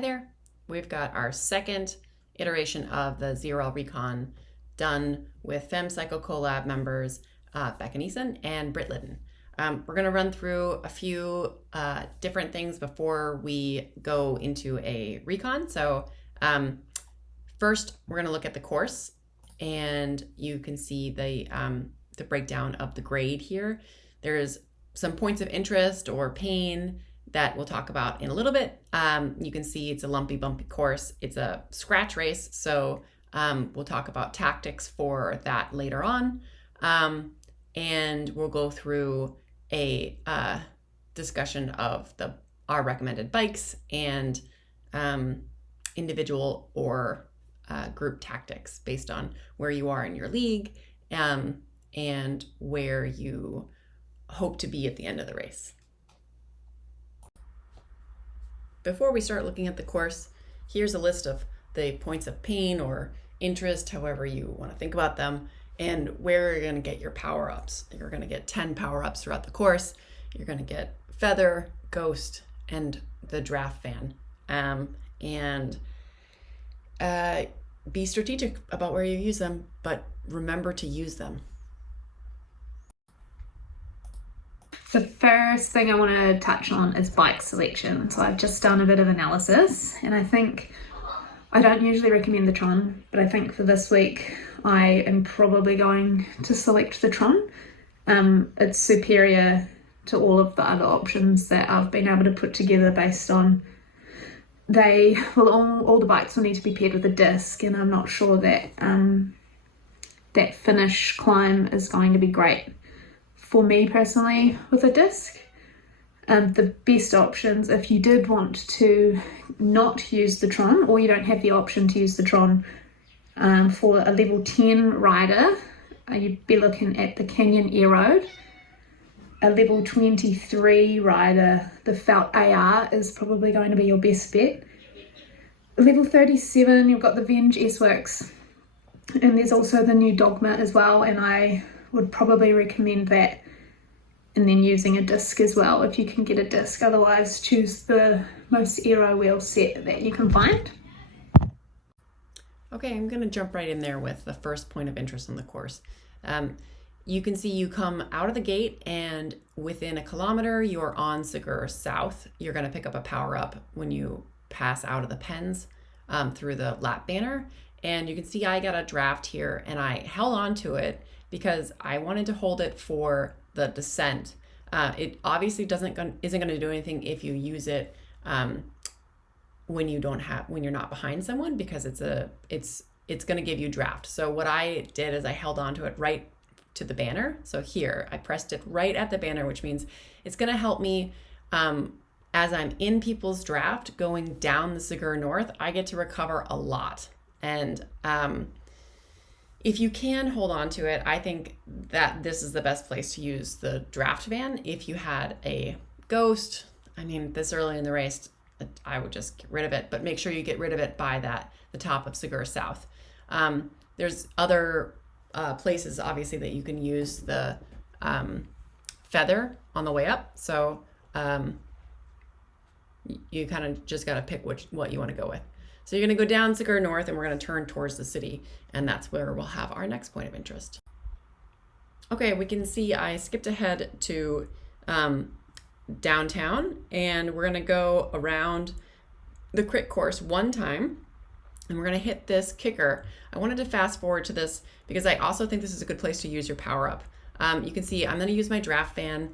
Hi there. We've got our second iteration of the ZRL Recon done with Fem Cycle Collab members Beccah Niesen and Britt Litton. We're going to run through a few different things before we go into a recon. So first, we're going to look at the course, and you can see the breakdown of the grade here. There's some points of interest or pain that we'll talk about in a little bit. You can see it's a lumpy, bumpy course. It's a scratch race, so we'll talk about tactics for that later on. And we'll go through a discussion of our recommended bikes and individual or group tactics based on where you are in your league and where you hope to be at the end of the race. Before we start looking at the course, here's a list of the points of pain or interest, however you want to think about them, and where you're going to get your power-ups. You're going to get 10 power-ups throughout the course. You're going to get Feather, Ghost, and the Draft Van. Be strategic about where you use them, but remember to use them. The first thing I want to touch on is bike selection. So I've just done a bit of analysis, and I think I don't usually recommend the Tron, but I think for this week I am probably going to select the Tron. It's superior to all of the other options that I've been able to put together based on all the bikes will need to be paired with a disc, and I'm not sure that that finish climb is going to be great for me personally with a disc. The best options, if you did want to not use the Tron, or you don't have the option to use the Tron, for a level 10 rider, you'd be looking at the Canyon Aero. A level 23 rider, the Felt AR is probably going to be your best bet. Level 37, you've got the Venge S-Works, and there's also the new Dogma as well, and I would probably recommend that, and then using a disc as well if you can get a disc. Otherwise, choose the most aero wheel set that you can find. Okay, I'm going to jump right in there with the first point of interest on the course. You can see you come out of the gate, and within a kilometer you're on Segur South. You're going to pick up a power up when you pass out of the pens through the lap banner, and you can see I got a draft here, and I held on to it because I wanted to hold it for the descent. It obviously isn't going to do anything if you use it when you're not behind someone, because it's going to give you draft. So what I did is I held on to it right to the banner. So here I pressed it right at the banner, which means it's going to help me as I'm in people's draft going down the Segur North. I get to recover a lot, and if you can hold on to it, I think that this is the best place to use the draft van. If you had a Ghost, I mean, this early in the race, I would just get rid of it, but make sure you get rid of it by the top of Segur South. There's other places, obviously, that you can use the Feather on the way up. So you kind of just got to pick what you want to go with. So you're going to go down Segur North, and we're going to turn towards the city, and that's where we'll have our next point of interest. Okay, we can see I skipped ahead to downtown, and we're going to go around the crit course one time, and we're going to hit this kicker. I wanted to fast forward to this because I also think this is a good place to use your power up. You can see I'm going to use my draft fan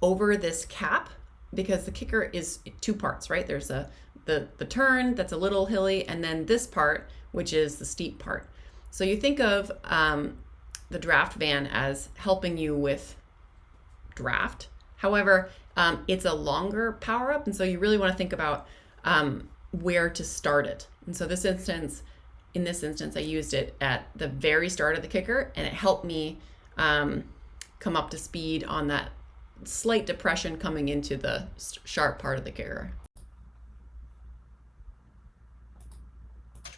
over this cap, because the kicker is two parts, right? There's the turn that's a little hilly, and then this part, which is the steep part. So you think of the draft van as helping you with draft. However, it's a longer power up, and so you really want to think about where to start it. And so in this instance, I used it at the very start of the kicker, and it helped me come up to speed on that slight depression coming into the sharp part of the kicker.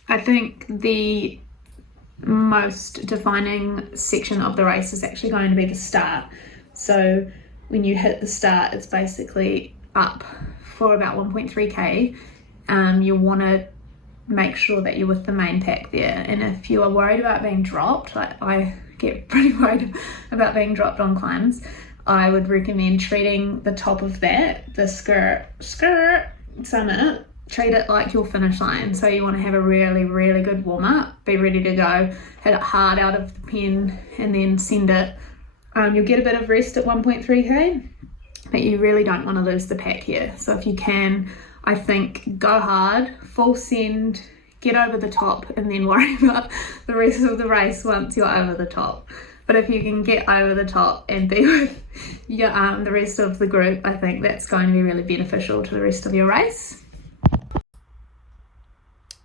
I think the most defining section of the race is actually going to be the start. So when you hit the start, it's basically up for about 1.3k, you'll want to make sure that you're with the main pack there. And if you are worried about being dropped, like I get pretty worried about being dropped on climbs, I would recommend treating the top of that, the skirt summit, treat it like your finish line. So you want to have a really, really good warm up, be ready to go, hit it hard out of the pen, and then send it. You'll get a bit of rest at 1.3k, but you really don't want to lose the pack here. So if you can, I think go hard, full send, get over the top, and then worry about the rest of the race once you're over the top. But if you can get over the top and be with your, the rest of the group, I think that's going to be really beneficial to the rest of your race.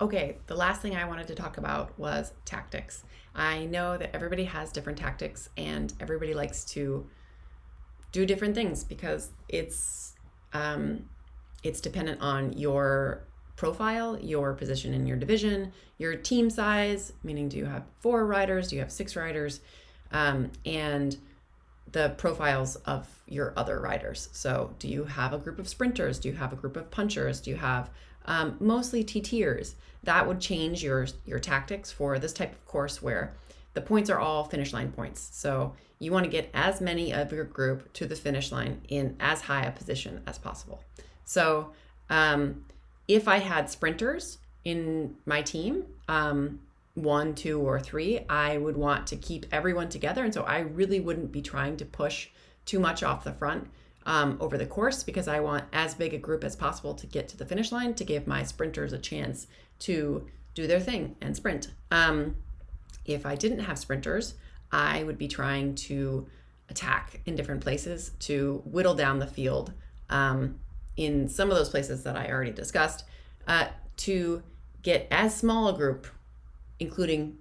Okay, the last thing I wanted to talk about was tactics. I know that everybody has different tactics and everybody likes to do different things because it's dependent on your profile, your position in your division, your team size, meaning do you have 4 riders, do you have 6 riders, and the profiles of your other riders. So do you have a group of sprinters? Do you have a group of punchers? Do you have mostly TTers? That would change your tactics for this type of course where the points are all finish line points. So you want to get as many of your group to the finish line in as high a position as possible. So if I had sprinters in my team, 1, 2, or 3, I would want to keep everyone together. And so I really wouldn't be trying to push too much off the front over the course, because I want as big a group as possible to get to the finish line to give my sprinters a chance to do their thing and sprint. If I didn't have sprinters, I would be trying to attack in different places to whittle down the field in some of those places that I already discussed, to get as small a group, including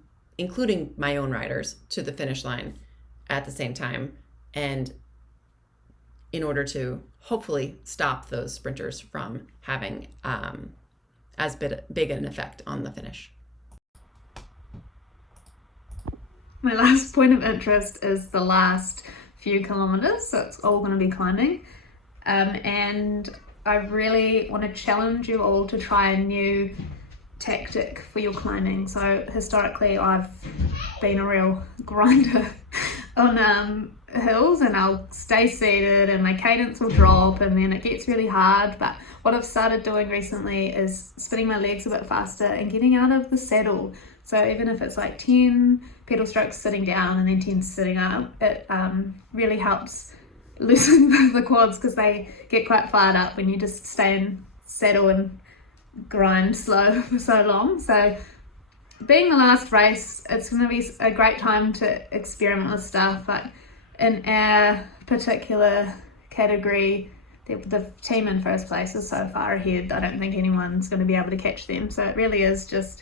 my own riders, to the finish line at the same time, and in order to hopefully stop those sprinters from having as big an effect on the finish. My last point of interest is the last few kilometers, so it's all going to be climbing. And I really want to challenge you all to try a new tactic for your climbing. So historically I've been a real grinder on hills, and I'll stay seated and my cadence will drop and then it gets really hard. But what I've started doing recently is spinning my legs a bit faster and getting out of the saddle. So even if it's like 10 pedal strokes sitting down and then 10 sitting up, it really helps loosen the quads, because they get quite fired up when you just stay in saddle and grind slow for so long. So being the last race, it's going to be a great time to experiment with stuff. But in our particular category, the team in first place is so far ahead, I don't think anyone's going to be able to catch them. So it really is just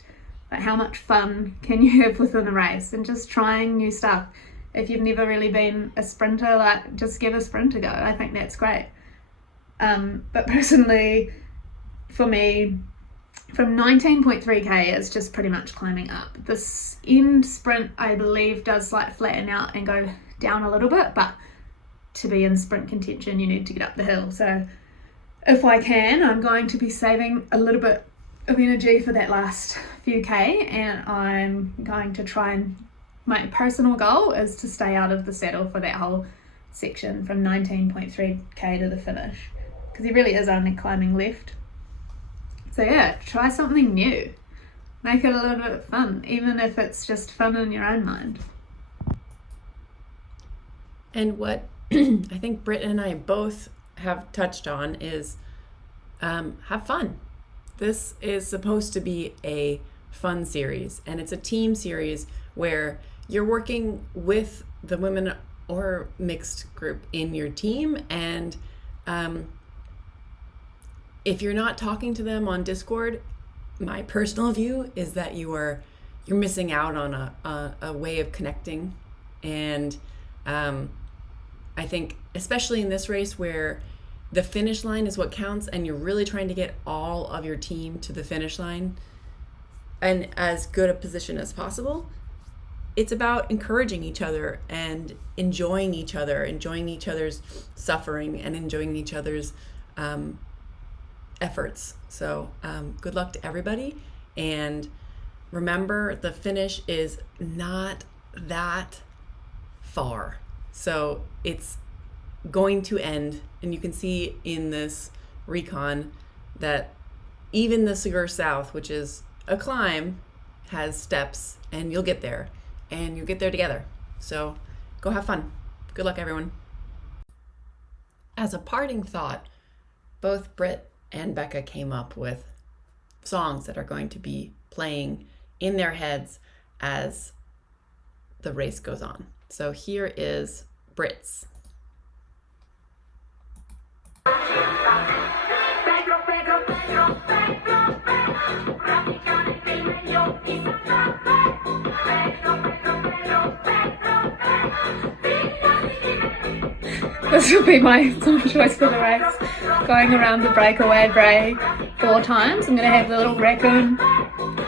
like, how much fun can you have within a race and just trying new stuff. If you've never really been a sprinter, like, just give a sprint a go. I think that's great. But personally, for me, from 19.3k it's just pretty much climbing up. This end sprint, I believe, does like flatten out and go down a little bit, but to be in sprint contention you need to get up the hill. So if I can, I'm going to be saving a little bit of energy for that last few k, and I'm going to try, and my personal goal is to stay out of the saddle for that whole section from 19.3k to the finish, because there really is only climbing left. So yeah, try something new. Make it a little bit fun, even if it's just fun in your own mind. And what I think Britt and I both have touched on is have fun. This is supposed to be a fun series, and it's a team series where you're working with the women or mixed group in your team, and if you're not talking to them on Discord, my personal view is that you're missing out on a way of connecting. And I think especially in this race where the finish line is what counts, and you're really trying to get all of your team to the finish line and as good a position as possible, it's about encouraging each other and enjoying each other, enjoying each other's suffering, and enjoying each other's efforts. So good luck to everybody. And remember, the finish is not that far. So it's going to end, and you can see in this Recon that even the Segura South, which is a climb, has steps, and you'll get there, and you'll get there together. So go have fun. Good luck, everyone. As a parting thought, both Britt and Beccah came up with songs that are going to be playing in their heads as the race goes on. So here is Britt's. This will be my song choice for the race. Going around the breakaway Brae 4 times. I'm going to have the little Recon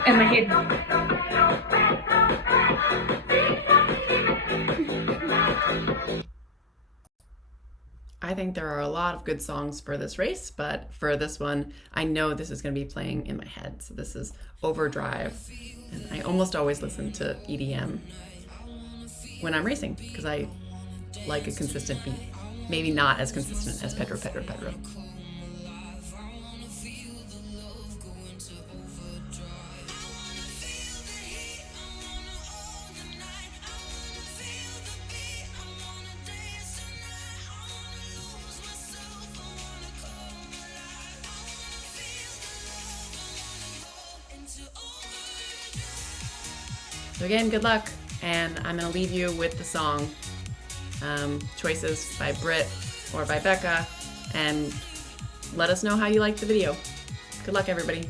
in my head. I think there are a lot of good songs for this race, but for this one, I know this is going to be playing in my head. So this is Overdrive, and I almost always listen to EDM when I'm racing because I like a consistent beat. Maybe not as consistent as Pedro. So again, good luck, and I'm going to leave you with the song choices by Britt or by Beccah, and let us know how you liked the video. Good luck, everybody.